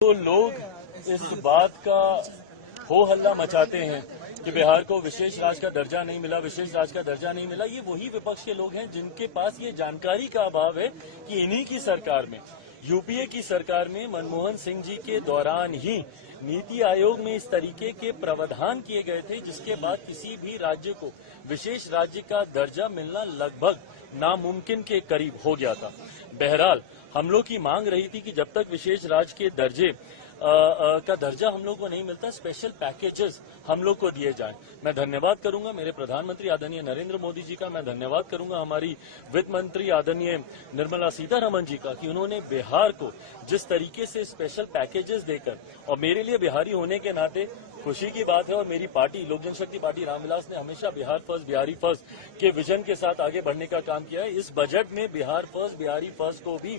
तो लोग इस बात का हो हल्ला मचाते हैं कि बिहार को विशेष राज्य का दर्जा नहीं मिला, विशेष राज्य का दर्जा नहीं मिला। ये वही विपक्ष के लोग हैं जिनके पास ये जानकारी का अभाव है कि इन्हीं की सरकार में, यूपीए की सरकार में मनमोहन सिंह जी के दौरान ही नीति आयोग में इस तरीके के प्रावधान किए गए थे जिसके बाद किसी भी राज्य को विशेष राज्य का दर्जा मिलना लगभग नामुमकिन के करीब हो गया था। बहरहाल हम लोग की मांग रही थी कि जब तक विशेष राज्य के दर्जे का दर्जा हम लोग को नहीं मिलता, स्पेशल पैकेजेस हम लोग को दिए जाएं। मैं धन्यवाद करूंगा मेरे प्रधानमंत्री आदरणीय नरेंद्र मोदी जी का, मैं धन्यवाद करूंगा हमारी वित्त मंत्री आदरणीय निर्मला सीतारमण जी का कि उन्होंने बिहार को जिस तरीके से स्पेशल पैकेजेस देकर, और मेरे लिए बिहारी होने के नाते खुशी की बात है और मेरी पार्टी लोक जनशक्ति पार्टी रामविलास ने हमेशा बिहार फर्स्ट बिहारी फर्स्ट के विजन के साथ आगे बढ़ने का काम किया है। इस बजट में बिहार फर्स्ट बिहारी फर्स्ट को भी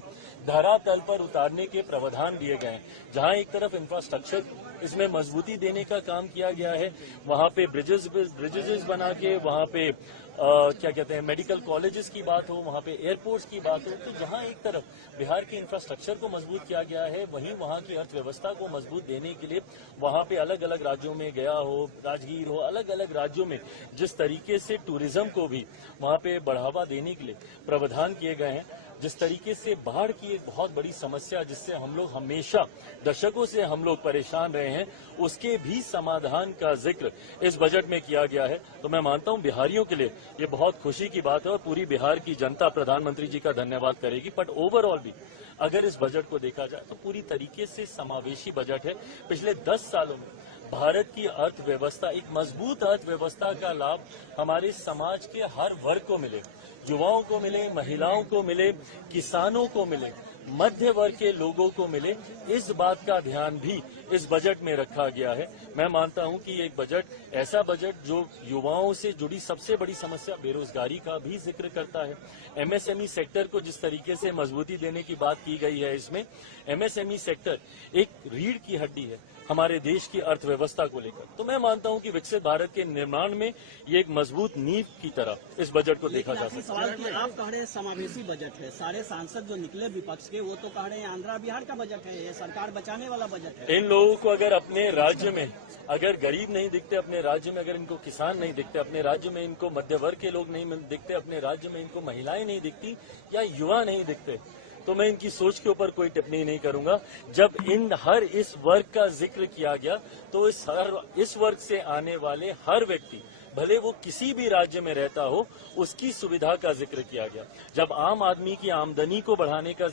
धरातल पर उतारने के प्रावधान दिए गए हैं। जहां एक तरफ इंफ्रास्ट्रक्चर इसमें मजबूती देने का काम किया गया है, वहां पे ब्रिजेस बना के, वहां पे क्या कहते हैं मेडिकल कॉलेजेस की बात हो, वहां पे एयरपोर्ट्स की बात हो, तो जहां एक तरफ बिहार के इंफ्रास्ट्रक्चर को मजबूत किया गया है, वहीं वहां की अर्थव्यवस्था को मजबूत देने के लिए वहां पे अलग अलग राज्यों में गया हो, राजगीर हो, अलग अलग राज्यों में जिस तरीके से टूरिज्म को भी वहां पे बढ़ावा देने के लिए प्रावधान किए गए हैं, जिस तरीके से बाढ़ की एक बहुत बड़ी समस्या जिससे हम लोग हमेशा दशकों से हम लोग परेशान रहे हैं, उसके भी समाधान का जिक्र इस बजट में किया गया है। तो मैं मानता हूं बिहारियों के लिए ये बहुत खुशी की बात है और पूरी बिहार की जनता प्रधानमंत्री जी का धन्यवाद करेगी। बट ओवरऑल भी अगर इस बजट को देखा जाए तो पूरी तरीके से समावेशी बजट है। पिछले 10 सालों में भारत की अर्थव्यवस्था, एक मजबूत अर्थव्यवस्था का लाभ हमारे समाज के हर वर्ग को मिले, युवाओं को मिले, महिलाओं को मिले, किसानों को मिले, मध्य वर्ग के लोगों को मिले, इस बात का ध्यान भी इस बजट में रखा गया है। मैं मानता हूं कि एक बजट ऐसा बजट जो युवाओं से जुड़ी सबसे बड़ी समस्या बेरोजगारी का भी जिक्र करता है। एमएसएमई सेक्टर को जिस तरीके से मजबूती देने की बात की गई है, इसमें एमएसएमई सेक्टर एक रीढ़ की हड्डी है हमारे देश की अर्थव्यवस्था को लेकर। तो मैं मानता हूं कि विकसित भारत के निर्माण में ये एक मजबूत नींव की तरह इस बजट को देखा जा सकता है। आप कह रहे हैं समावेशी बजट है, सारे सांसद जो निकले विपक्ष के वो तो कह रहे हैं आंध्र बिहार का बजट है, ये सरकार बचाने वाला बजट है। इन लोगों को अगर अपने राज्य में अगर गरीब नहीं दिखते, अपने राज्य में अगर इनको किसान नहीं दिखते, अपने राज्य में इनको मध्य वर्ग के लोग नहीं दिखते, अपने राज्य में इनको महिलाएं नहीं दिखती या युवा नहीं दिखते, तो मैं इनकी सोच के ऊपर कोई टिप्पणी नहीं करूंगा। जब इन हर इस वर्ग का जिक्र किया गया तो इस वर्ग से आने वाले हर व्यक्ति, भले वो किसी भी राज्य में रहता हो, उसकी सुविधा का जिक्र किया गया। जब आम आदमी की आमदनी को बढ़ाने का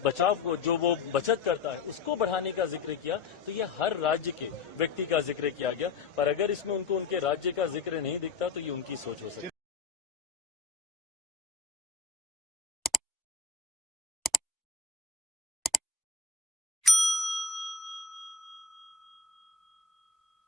बचाव को जो वो बचत करता है उसको बढ़ाने का जिक्र किया, तो ये हर राज्य के व्यक्ति का जिक्र किया गया। पर अगर इसमें उनको उनके राज्य का जिक्र नहीं दिखता तो ये उनकी सोच हो सकती है।